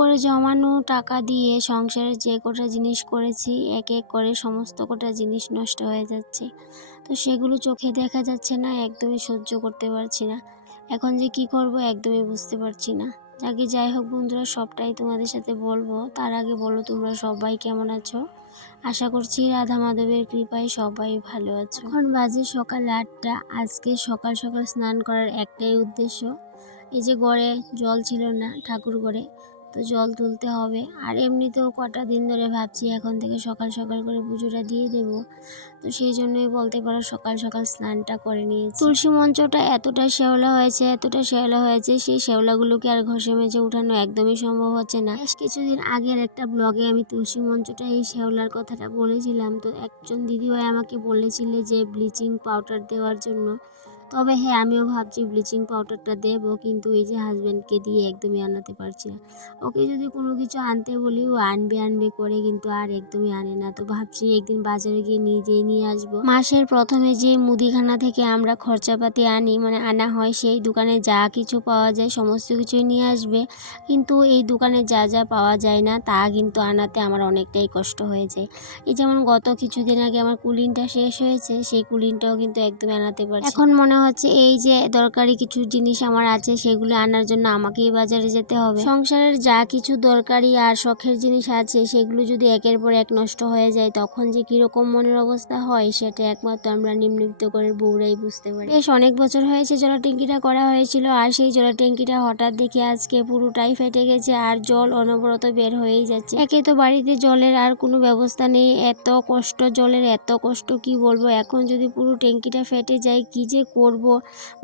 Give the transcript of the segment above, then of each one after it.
করে জমানো টাকা দিয়ে সংসারের যে কটা জিনিস করেছি এক এক করে সমস্ত কটা জিনিস নষ্ট হয়ে যাচ্ছে। তো সেগুলো চোখে দেখা যাচ্ছে না, একদমই সহ্য করতে পারছি না। এখন যে কি করব একদমই বুঝতে পারছি না। যাই হোক বন্ধুরা, সবটাই তোমাদের সাথে বলবো। তার আগে বলো তোমরা সবাই কেমন আছো? আশা করছি রাধা মাধবের কৃপায় সবাই ভালো আছো। এখন বাজে সকাল 8টা। আজকে সকাল সকাল স্নান করার একটাই উদ্দেশ্য, এই যে ঘরে জল ছিল না ঠাকুর ঘরে, তো জল তুলতে হবে। আর এমনিতেও কটা দিন ধরে ভাবছি এখন থেকে সকাল সকাল করে পুজোটা দিয়ে দেব। তো সেই জন্যই বলতে পারো সকাল সকাল স্নানটা করে নিয়েছি। তুলসী মঞ্চটা এতটা শ্যাওলা হয়েছে, সেই শ্যাওলাগুলোকে আর ঘষে মেজে উঠানো একদমই সম্ভব হচ্ছে না। বেশ কিছুদিন আগের একটা ব্লগে আমি তুলসী মঞ্চটা এই শ্যাওলার কথাটা বলেছিলাম, তো একজন দিদিভাই আমাকে বলেছিলে যে ব্লিচিং পাউডার দেওয়ার জন্য। তবে হ্যাঁ, আমিও ভাবছি ব্লিচিং পাউডারটা দেবো, কিন্তু এই যে হাজব্যান্ডকে দিয়ে একদমই আনাতে পারছি না। ওকে যদি কোনো কিছু আনতে বলি ও আনবে করে, কিন্তু আর একদমই আনে না। তো ভাবছি একদিন বাজারে গিয়ে নিজেই নিয়ে আসবো। মাসের প্রথমে যে মুদিখানা থেকে আমরা খরচাপাতি আনি, মানে আনা হয়, সেই দোকানে যা কিছু পাওয়া যায় সমস্ত কিছুই নিয়ে আসবে। কিন্তু এই দোকানে যা যা পাওয়া যায় না তা কিন্তু আনাতে আমার অনেকটাই কষ্ট হয়ে যায়। এই যেমন গত কিছুদিন আগে আমার কুলিনটা শেষ হয়েছে, সেই কুলিনটাও কিন্তু একদমই আনাতে পারছি। এখন মনে হচ্ছে এই যে দরকারি কিছু জিনিস আমার আছে সেগুলো আনার জন্য আমাকেই বাজারে যেতে হবে। সংসারের যা কিছু দরকারি আর শখের জিনিস আছে সেগুলো যদি একের পর এক নষ্ট হয়ে যায় তখন যে কিরকম মনের অবস্থা হয় সেটা একমাত্র আমরা নিম্নবিত্ত করে বউরাই বুঝতে পারি। বেশ অনেক বছর হয়েছে জলের ট্যাঙ্কিটা করা হয়েছিল, আর সেই জলের ট্যাঙ্কিটা হঠাৎ দেখি আজকে পুরোটাই ফেটে গেছে আর জল অনবরত বের হয়েই যাচ্ছে। একে তো বাড়িতে জলের আর কোনো ব্যবস্থা নেই, এত কষ্ট, জলের এত কষ্ট কি বলবো। এখন যদি পুরো ট্যাঙ্কিটা ফেটে যায় কি যে করব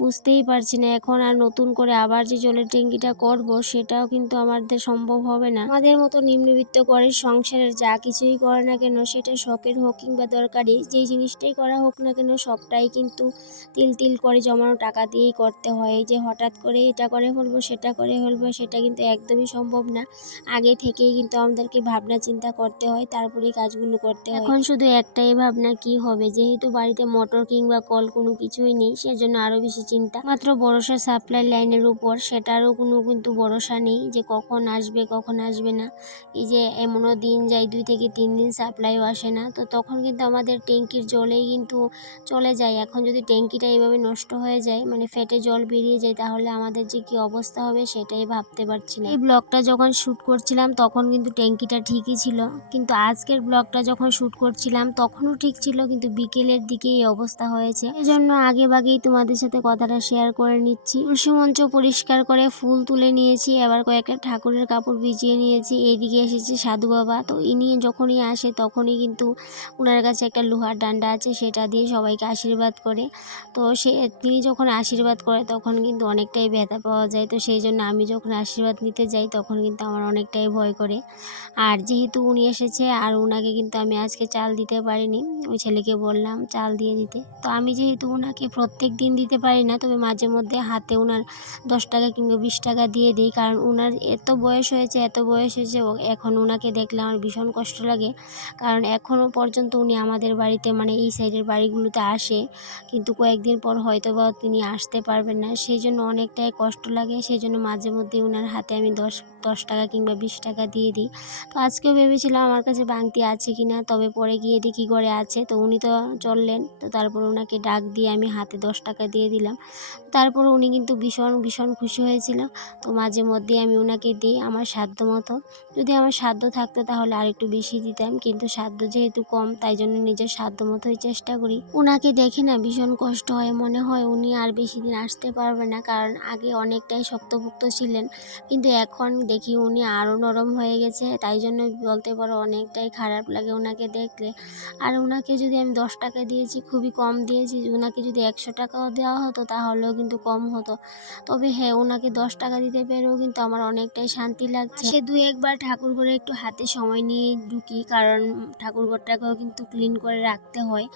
বুঝতেই পারছি না। এখন আর নতুন করে আবার যে জলের ট্যাঙ্কিটা করব সেটাও কিন্তু আমাদের সম্ভব হবে না। আমাদের মতো নিম্নবিত্ত ঘরের সংসারের যা কিছুই করে না কেন, সেটা শখের হোক কিংবা দরকারি যেই জিনিসটাই করা হোক না কেন, সবটাই কিন্তু তিল তিল করে জমানো টাকা দিয়েই করতে হয়। এই যে হঠাৎ করে এটা করে ফেলবো সেটা করে ফেলবো সেটা কিন্তু একদমই সম্ভব না। আগে থেকেই কিন্তু আমাদেরকে ভাবনা চিন্তা করতে হয়, তারপরেই কাজগুলো করতে হয়। এখন শুধু একটাই ভাবনা, কি হবে, যেহেতু বাড়িতে মোটর কিংবা কল কোনো কিছুই নেই, সেজন্য আরো বেশি চিন্তা। মাত্র ভরসা সাপ্লাই লাইনের উপর, সেটারও কোনো কিন্তু ভরসা নেই যে কখন আসবে কখন আসবে না। এই যে এমনও দিন যায় 2 থেকে 3 দিন সাপ্লাইও আসে না, তো তখন কিন্তু আমাদের ট্যাঙ্কির জলেই কিন্তু চলে যায়। এখন যদি ট্যাঙ্কিটা এইভাবে নষ্ট হয়ে যায়, মানে ফেটে জল বেরিয়ে যায়, তাহলে আমাদের যে কি অবস্থা হবে সেটাই ভাবতে পারছি না। এই ব্লগটা যখন শ্যুট করছিলাম তখন কিন্তু ট্যাঙ্কিটা ঠিকই ছিল, কিন্তু আজকের ব্লগটা যখন শ্যুট করছিলাম তখনও ঠিক ছিল, কিন্তু বিকেলের দিকে এই অবস্থা হয়েছে। এজন্য আগে ভাগেই তোমাদের সাথে কথাটা শেয়ার করে নিচ্ছি। তুলসী মঞ্চ পরিষ্কার করে ফুল তুলে নিয়েছি, আবার কয়েকটা ঠাকুরের কাপড় ভিজিয়ে নিয়েছি। এইদিকে এসেছে সাধু বাবা, তো ইনি যখনই আসে তখনই কিন্তু ওনার কাছে একটা লোহার ডান্ডা আছে, সেটা দিয়ে সবাইকে আশীর্বাদ করে। তো তিনি যখন আশীর্বাদ করে তখন কিন্তু অনেকটাই ব্যথা পাওয়া যায়। তো সেই জন্য আমি যখন আশীর্বাদ নিতে যাই তখন কিন্তু আমার অনেকটাই ভয় করে। আর যেহেতু উনি এসেছে আর ওনাকে কিন্তু আমি আজকে চাল দিতে পারিনি, ওই ছেলেকে বললাম চাল দিয়ে দিতে। তো আমি যেহেতু ওনাকে প্রত্যেক দিন দিতে পারি না, তবে মাঝে মধ্যে হাতে ওনার 10 টাকা কিংবা 20 টাকা দিয়ে দিই, কারণ ওনার এত বয়স হয়েছে এখন ওনাকে দেখলে আমার ভীষণ কষ্ট লাগে। কারণ এখনও পর্যন্ত উনি আমাদের বাড়িতে, মানে এই সাইডের বাড়িগুলোতে আসে, কিন্তু কয়েকদিন পর হয়তো বা তিনি আসতে পারবেন না, সেই জন্য অনেকটাই কষ্ট লাগে। সেই জন্য মাঝে মধ্যে ওনার হাতে আমি 10 টাকা কিংবা 20 টাকা দিয়ে দিই। তো আজকেও ভেবেছিলাম আমার কাছে ভাঙতি আছে কিনা, তবে পরে গিয়ে দেখি ঘরে আছে। তো উনি তো চললেন, তো তারপর ওনাকে ডাক দিয়ে আমি হাতে 10 টাকা দিয়ে দিলাম। তারপর উনি কিন্তু ভীষণ ভীষণ খুশি হয়েছিল। তো মাঝে মধ্যে আমি ওনাকে দিই আমার সাধ্য মতো। যদি আমার সাধ্য থাকতো তাহলে আর একটু বেশি দিতাম, কিন্তু সাধ্য যেহেতু কম তাই জন্য নিজের সাধ্য মতোই চেষ্টা করি। ওনাকে দেখে না ভীষণ কষ্ট হয়, মনে হয় উনি আর বেশি দিন আসতে পারবে না, কারণ আগে অনেকটাই শক্তপোক্ত ছিলেন, কিন্তু এখন দেখি উনি আরও নরম হয়ে গেছে। তাই জন্য বলতে পারো অনেকটাই খারাপ লাগে ওনাকে দেখলে। আর ওনাকে যদি আমি 10 টাকা দিয়েছি, খুবই কম দিয়েছি। ওনাকে যদি 100 টাকাও দেওয়া হতো তাহলেও কিন্তু কম হতো। তবে হ্যাঁ, ওনাকে 10 টাকা দিতে পেরেও কিন্তু আমার অনেকটাই শান্তি লাগছে। সে 2-1 বার ঠাকুর ঘরে একটু হাতে সময় নিয়ে ঢুকি, কারণ ঠাকুর ঘরটাকেও কিন্তু ক্লিন করে রাখতে হয়।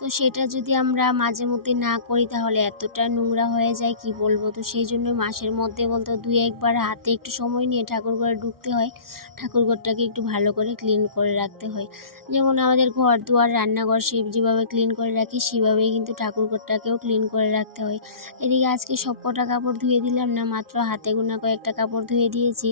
তো সেটা যদি আমরা মাঝে মধ্যে না করি তাহলে এতটা নোংরা হয়ে যায় কি বলবো। তো সেই জন্য মাসের মধ্যে বলতে 2-1 বার হাতে একটু সময় নিয়ে ঠাকুর ঘরে ঢুকতে হয়, ঠাকুর ঘরটাকে একটু ভালো করে ক্লিন করে রাখতে হয়। যেমন আমাদের ঘর দুয়ার রান্নাঘর যেভাবে ক্লিন করে রাখি সেভাবেই কিন্তু ঠাকুর ঘরটাকেও ক্লিন করে রাখতে হয়। এদিকে আজকে সব কটা কাপড় ধুয়ে দিলাম না, মাত্র হাতে গোনা কয়েকটা কাপড় ধুয়ে দিয়েছি।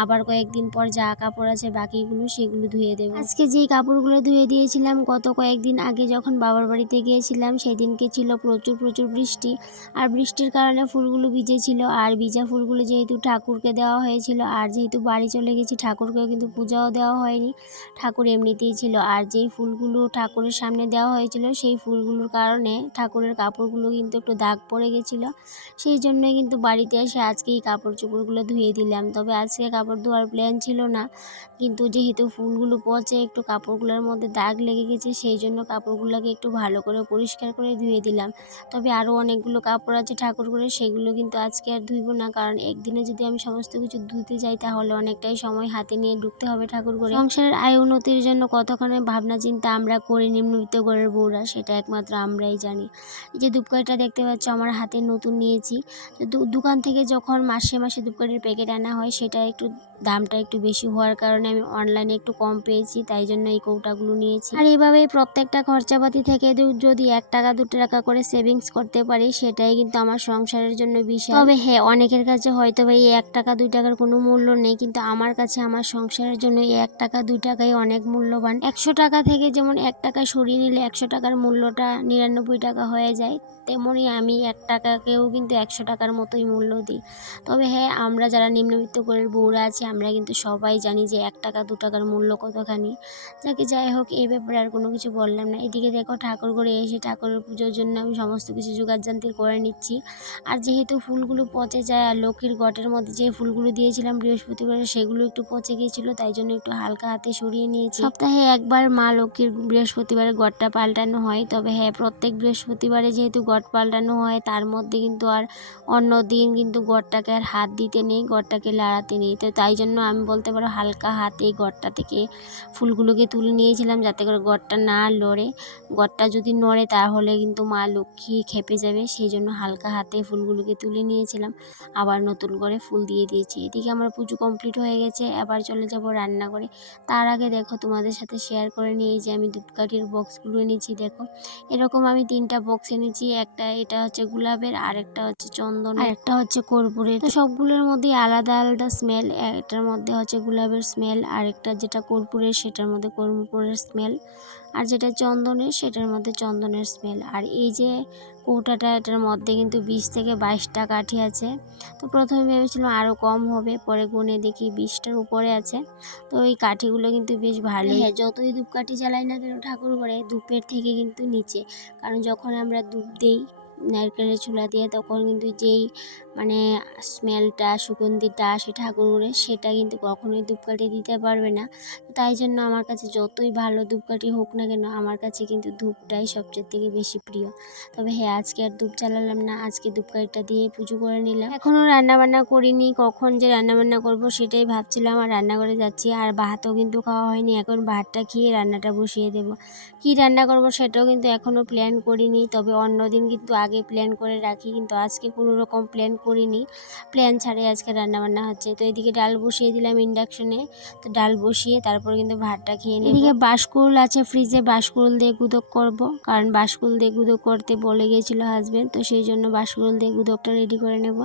আবার কয়েকদিন পর যা কাপড় আছে বাকিগুলো সেগুলো ধুয়ে দেবো। আজকে যেই কাপড়গুলো ধুয়ে দিয়েছিলাম গত কয়েকদিন আগে যখন বাবার বাড়িতে গিয়েছিলাম সেদিনকে ছিল প্রচুর প্রচুর বৃষ্টি, আর বৃষ্টির কারণে ফুলগুলো ভিজেছিল। আর ভিজা ফুলগুলো যেহেতু ঠাকুরকে দেওয়া হয়েছিল, আর যেহেতু বাড়ি চলে গেছি ঠাকুরকেও কিন্তু পূজাও দেওয়া হয়নি, ঠাকুর এমনিতেই ছিল। আর যেই ফুলগুলো ঠাকুরের সামনে দেওয়া হয়েছিল সেই ফুলগুলোর কারণে ঠাকুরের কাপড়গুলো কিন্তু একটু দাগ পড়ে গেছিলো, সেই জন্যই কিন্তু বাড়িতে এসে আজকে এই কাপড় চোপড়গুলো ধুয়ে দিলাম। তবে আজকে কাপড় ধোয়ার প্ল্যান ছিল না, কিন্তু যেহেতু ফুলগুলো পচে একটু কাপড়গুলোর মধ্যে দাগ লেগে গেছে সেই জন্য কাপড়গুলোকে একটু ভালো করে পরিষ্কার করে ধুয়ে দিলাম। তবে আরও অনেকগুলো কাপড় আছে ঠাকুর করে, সেগুলো কিন্তু আজকে আর ধুইব না, কারণ একদিনে যদি আমি সমস্ত কিছু ধুতে যাই তাহলে অনেকটাই সময় হাতে নিয়ে ঢুকতে হবে ঠাকুর করে। সংসারের আয় উন্নতির জন্য কতক্ষণে ভাবনা চিন্তা আমরা করি নিম্নবিত্ত ঘরের বউরা, সেটা একমাত্র আমরাই জানি। এই যে ধূপকাঠিটা দেখতে পাচ্ছ আমার হাতে নতুন নিয়েছি। তো দোকান থেকে যখন মাসে মাসে ধূপকাঠির প্যাকেট আনা হয় সেটা একটু দামটা একটু বেশি হওয়ার কারণে আমি অনলাইনে একটু কম পেয়েছি, তাই জন্য এই কৌটাগুলো নিয়েছি। আর এইভাবেই প্রত্যেকটা খরচাপাতি থেকে যদি 1 টাকা 2 টাকা করে সেভিংস করতে পারি সেটাই কিন্তু আমার সংসারের জন্য বিশাল। তবে হ্যাঁ, অনেকের কাছে হয়তো ভাই 1 টাকা 2 টাকার কোনো মূল্য নেই, কিন্তু আমার কাছে আমার সংসারের জন্য এই 1 টাকা 2 টাকাই অনেক মূল্যবান। 100 টাকা থেকে যেমন 1 টাকা সরিয়ে নিলে 100 টাকার মূল্যটা 99 টাকা হয়ে যায়, তেমনই আমি 1 টাকাকেও কিন্তু 100 টাকার মতোই মূল্য দিই। তবে হ্যাঁ, আমরা যারা নিম্নবিত্ত ঘরের বউরা আছি আমরা কিন্তু সবাই জানি যে 1 টাকা 2 টাকার মূল্য কতখানি। যাই হোক, এই ব্যাপারে আর কোনো কিছু বললাম না। এদিকে দেখো ঠাকুর ঘরে এসে ঠাকুরের পুজোর জন্য আমি সমস্ত কিছু জোগাড়যন্ত্র করে নিচ্ছি। আর যেহেতু ফুলগুলো পচে যায় আর লক্ষ্মীর ঘটের মধ্যে যে ফুলগুলো দিয়েছিলাম বৃহস্পতিবারে সেগুলো একটু পচে গিয়েছিলো, তাই জন্য একটু হালকা হাতে সরিয়ে নিয়েছি। সপ্তাহে একবার মা লক্ষ্মীর বৃহস্পতিবারে ঘটটা পাল্টানো হয়। তবে হ্যাঁ, প্রত্যেক বৃহস্পতিবারে যেহেতু ঘট পাল্টানো হয় তার মধ্যে কিন্তু আর অন্য দিন কিন্তু ঘরটাকে আর হাত দিতে নেই, ঘরটাকে লাড়াতে নেই। তো তাই জন্য আমি বলতে পারো হালকা হাতে ঘরটা থেকে ফুলগুলোকে তুলে নিয়েছিলাম যাতে করে ঘরটা না লড়ে। ঘরটা যদি নড়ে তাহলে কিন্তু মা লক্ষ্মী খেপে যাবে, সেই জন্য হালকা হাতে ফুলগুলোকে তুলে নিয়েছিলাম। আবার নতুন করে ফুল দিয়ে দিয়েছি। এদিকে আমার পুজো কমপ্লিট হয়ে গেছে, এবার চলে যাব রান্না করে। তার আগে দেখো তোমাদের সাথে শেয়ার করে নিয়ে যে আমি ধূপকাঠির বক্সগুলো এনেছি। দেখো এরকম আমি 3টা বক্স এনেছি, একটা এটা হচ্ছে গোলাপের, আরেকটা হচ্ছে চন্দনের, আর একটা হচ্ছে কর্পূরের। তো সবগুলোর মধ্যে আলাদা আলাদা স্মেল, একটার মধ্যে হচ্ছে গোলাপের স্মেল, আরেকটা যেটা কর্পূরের সেটার মধ্যে কর্পূরের স্মেল, আর যেটা চন্দনের সেটার মধ্যে চন্দনের স্মেল। আর এই যে কৌটাটা এটার মধ্যে কিন্তু 20 থেকে 22টা কাঠি আছে। তো প্রথমে ভেবেছিলাম আরও কম হবে, পরে গুনে দেখি 20টার উপরে আছে। তো এই কাঠিগুলো কিন্তু বেশ ভালোই। হ্যাঁ, যতই ধূপকাঠি জ্বালাই না কেন ঠাকুর ঘরে ধূপের থেকে কিন্তু নিচে, কারণ যখন আমরা ধূপ দিই নারকেলের চুলা দিয়ে তখন কিন্তু যেই মানে স্মেলটা সুগন্ধিটা আসে ঠাকুর ঘরে সেটা কিন্তু কখনোই ধূপকাঠি দিতে পারবে না। তাই জন্য আমার কাছে যতই ভালো ধূপকাঠি হোক না কেন আমার কাছে কিন্তু ধূপটাই সবচেয়ে থেকে বেশি প্রিয়। তবে হ্যাঁ, আজকে আর ধূপ জ্বালালাম না, আজকে ধূপকাঠিটা দিয়ে পুজো করে নিলাম। এখনও রান্নাবান্না করিনি, কখন যে রান্নাবান্না করব সেটাই ভাবছিলাম। আর রান্নাঘরে যাচ্ছি, আর ভাতও কিন্তু খাওয়া হয়নি, এখন ভাতটা খেয়ে রান্নাটা বসিয়ে দেব। কি রান্না করব সেটাও কিন্তু এখনও প্ল্যান করিনি, তবে অন্যদিন কিন্তু আগে প্ল্যান করে রাখি, কিন্তু আজকে কোনো রকম প্ল্যান করিনি, প্ল্যান ছাড়াই আজকে রান্নাবান্না হচ্ছে। তো এদিকে ডাল বসিয়ে দিলাম ইন্ডাকশনে, তো ডাল বসিয়ে তারপর কিন্তু ভাতটা খেয়ে নিই। এদিকে বাঁশকুড়ুল আছে ফ্রিজে, বাঁশকুড়ুল দিয়ে গুদক করব, কারণ বাঁশকুড়ুল দিয়ে গুদক করতে বলে গিয়েছিল হাজবেন্ড, তো সেই জন্য বাঁশকুড়ুল দিয়ে গুদকটা রেডি করে নেব।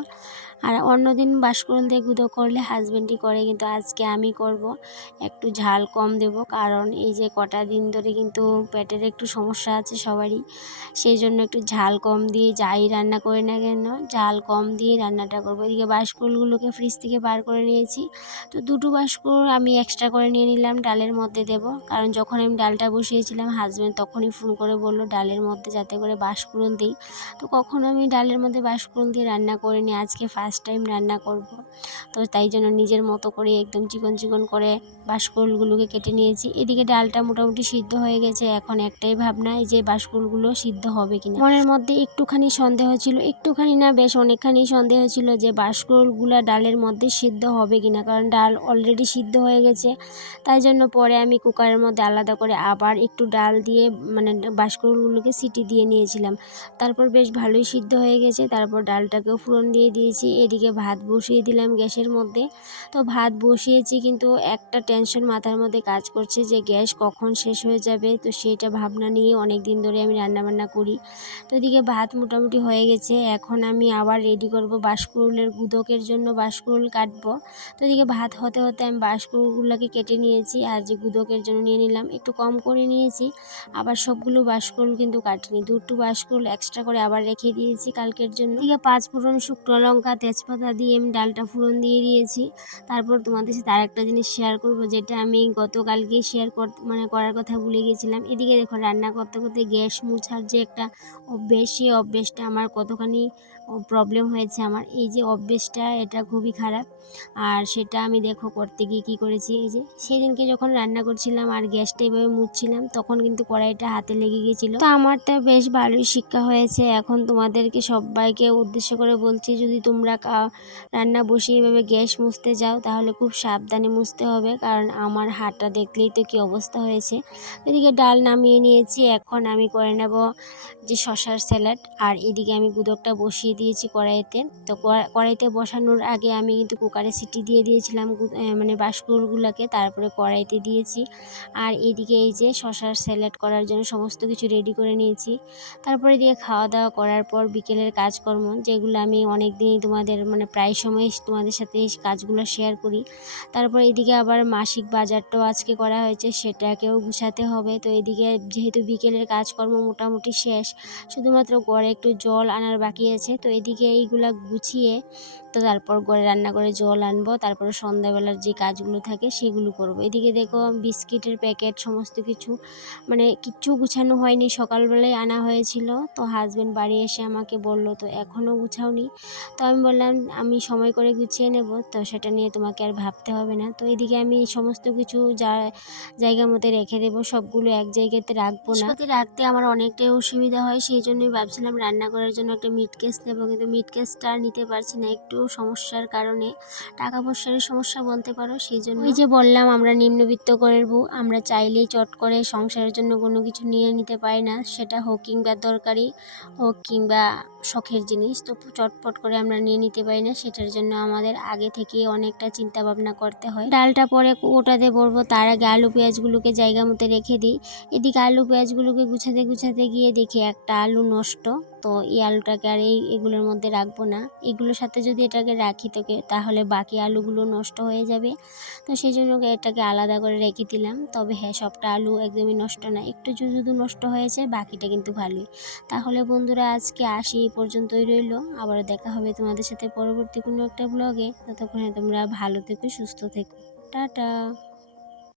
আর অন্যদিন বাঁশকুড়ুল দিয়ে গুঁতো করলে হাজবেন্ডই করে, কিন্তু আজকে আমি করব। একটু ঝাল কম দেব, কারণ এই যে কটা দিন ধরে কিন্তু পেটের একটু সমস্যা আছে সবারই, সেই জন্য একটু ঝাল কম দিয়ে যাই রান্না করি না কেন ঝাল কম দিয়ে রান্নাটা করব। এদিকে বাঁশকুড়ুলগুলোকে ফ্রিজ থেকে বার করে নিয়েছি, তো 2টো বাঁশকুড়ুল আমি এক্সট্রা করে নিয়ে নিলাম, ডালের মধ্যে দেব। কারণ যখন আমি ডালটা বসিয়েছিলাম হাজবেন্ড তখনই ফোন করে বললো ডালের মধ্যে যাতে করে বাঁশকুড়ুল দিই, তো কখনো আমি ডালের মধ্যে বাঁশকুড়ুল দিয়ে রান্না করিনি, আজকে ফার্স্ট টাইম রান্না করব। তো তাই জন্য নিজের মতো করে একদম চিকন চিকন করে বাঁশকুড়ুলগুলোকে কেটে নিয়েছি। এদিকে ডালটা মোটামুটি সিদ্ধ হয়ে গেছে, এখন একটাই ভাবনা এই যে বাঁশকুড়ুলগুলো সিদ্ধ হবে কিনা। মনের মধ্যে একটুখানি সন্দেহ ছিল, একটুখানি না বেশ অনেকখানি সন্দেহ ছিল যে বাঁশকুড়ুলগুলো ডালের মধ্যে সিদ্ধ হবে কিনা, কারণ ডাল অলরেডি সিদ্ধ হয়ে গেছে। তাই জন্য পরে আমি কুকারের মধ্যে আলাদা করে আবার একটু ডাল দিয়ে মানে বাঁশকুড়ুলগুলোকে সিটি দিয়ে নিয়েছিলাম, তারপর বেশ ভালোই সিদ্ধ হয়ে গেছে। তারপর ডালটাকেও ফোড়ন দিয়ে দিয়েছি। এদিকে ভাত বসিয়ে দিলাম গ্যাসের মধ্যে। তো ভাত বসিয়েছি, কিন্তু একটা টেনশন মাথার মধ্যে কাজ করছে যে গ্যাস কখন শেষ হয়ে যাবে। তো সেইটা ভাবনা নিয়ে অনেক দিন ধরে আমি রান্নাবান্না করি। তো এদিকে ভাত মোটামুটি হয়ে গেছে, এখন আমি আবার রেডি করব বাঁশকুড়ুলের গুদোকের জন্য বাঁশকুড়ুল কাটবো। তো এদিকে ভাত হতে হতে আমি বাঁশকুড়ুলগুলোকে কেটে নিয়েছি, আর যে গুদোকের জন্য নিয়ে নিলাম একটু কম করে নিয়েছি। আবার সবগুলো বাঁশকুড়ুল কিন্তু কাটিনি, দুটো বাঁশকুড়ুল এক্সট্রা করে আবার রেখে দিয়েছি কালকের জন্য। এদিকে 5 ফোড়ন, শুকনো লঙ্কা, তেজপাতা দিয়ে আমি ডালটা ফোড়ন দিয়ে দিয়েছি। তারপর তোমাদের সাথে আরেকটা জিনিস শেয়ার করব, যেটা আমি গতকালকে শেয়ার করার কথা ভুলে গেছিলাম। এদিকে দেখো রান্না করতে করতে গ্যাস মুছার যে একটা অভ্যেস, সেই অভ্যেসটা আমার কতখানি প্রবলেম হয়েছে। আমার এই যে অভ্যেসটা, এটা খুবই খারাপ। আর সেটা আমি দেখো করতে গিয়ে কী করেছি, এই যে সেদিনকে যখন রান্না করছিলাম আর গ্যাসটা এভাবে মুছছিলাম, তখন কিন্তু কড়াইটা হাতে লেগে গিয়েছিল। তো আমারটা বেশ ভালোই শিক্ষা হয়েছে। এখন তোমাদেরকে সবাইকে উদ্দেশ্য করে বলছি, যদি তোমরা রান্না বসিয়ে এভাবে গ্যাস মুছতে যাও, তাহলে খুব সাবধানে মুছতে হবে, কারণ আমার হাতটা দেখলেই তো কী অবস্থা হয়েছে। এদিকে ডাল নামিয়ে নিয়েছি, এখন আমি করে নেব যে শশার স্যালাড। আর এদিকে আমি গুদোকটা বসিয়ে দিয়েছি কড়াইতে। তো কড়াইতে বসানোর আগে আমি কিন্তু কুকারে সিটি দিয়ে দিয়েছিলাম মানে বাঁশকুড়গুলোকে, তারপরে কড়াইতে দিয়েছি। আর এদিকে এই যে শশার স্যালাড করার জন্য সমস্ত কিছু রেডি করে নিয়েছি। তারপরে দিয়ে খাওয়া দাওয়া করার পর বিকেলের কাজকর্ম, যেগুলো আমি অনেক দিনই তোমাদের মানে প্রায় সময় তোমাদের সাথে এই কাজগুলো শেয়ার করি। তারপর এদিকে আবার মাসিক বাজারটাও আজকে করা হয়েছে, সেটাকেও গুছাতে হবে। তো এদিকে যেহেতু বিকেলের কাজকর্ম মোটামুটি শেষ, শুধুমাত্র ঘরে একটু জল আনার বাকি আছে। তো এদিকে এইগুলা গুছিয়ে তো তারপর ঘরে রান্না করে জল আনবো, তারপরে সন্ধ্যাবেলার যে কাজগুলো থাকে সেগুলো করব। এদিকে দেখো বিস্কিটের প্যাকেট সমস্ত কিছু মানে কিচ্ছু গুছানো হয়নি, সকালবেলায় আনা হয়েছিল। তো হাজব্যান্ড বাড়ি এসে আমাকে বলল, তো এখনও গুছাওনি? তো আমি বললাম আমি সময় করে গুছিয়ে নেব, তো সেটা নিয়ে তোমাকে আর ভাবতে হবে না। তো এদিকে আমি সমস্ত কিছু জায়গা মতো রেখে দেবো, সবগুলো এক জায়গাতে রাখবো না। রাখতে আমার অনেকটাই অসুবিধা হয়, সেই জন্যই ভাবছিলাম রান্না করার জন্য একটা মিট কেস নেবো, কিন্তু মিট কেসটা নিতে পারছি না একটু সমস্যার কারণে, টাকা পয়সার সমস্যা বলতে পারো। সেই জন্য ওই যে বললাম আমরা নিম্নবিত্ত করের বউ, আমরা চাইলেই চট করে সংসারের জন্য কোনো কিছু নিয়ে নিতে পারি না, সেটা হোক কিংবা দরকারি হোক কিংবা শখের জিনিস। তো চটপট করে আমরা নিয়ে নিতে পারি না, সেটার জন্য আমাদের আগে থেকে অনেকটা চিন্তা ভাবনা করতে হয়। ডালটা পরে ওটাতে ভরবো, তার আগে আলু পেঁয়াজগুলোকে জায়গা মতো রেখে দিই। এদিকে আলু পেঁয়াজগুলোকে গুছাতে গুছাতে গিয়ে দেখি একটা আলু নষ্ট। তো এই আলুটাকে আর এগুলোর মধ্যে রাখবো না, এগুলোর সাথে যদি এটাকে রাখি তাহলে বাকি আলুগুলো নষ্ট হয়ে যাবে। তো সেই জন্য এটাকে আলাদা করে রেখে দিলাম। তবে হ্যাঁ, সবটা আলু একদমই নষ্ট না, একটু শুধু নষ্ট হয়েছে, বাকিটা কিন্তু ভালোই। তাহলে বন্ধুরা আজকে আসি, এই পর্যন্তই রইলো। আবার দেখা হবে তোমাদের সাথে পরবর্তী কোনো একটা ব্লগে। ততক্ষণে তোমরা ভালো থেকো, সুস্থ থেকো, টাটা।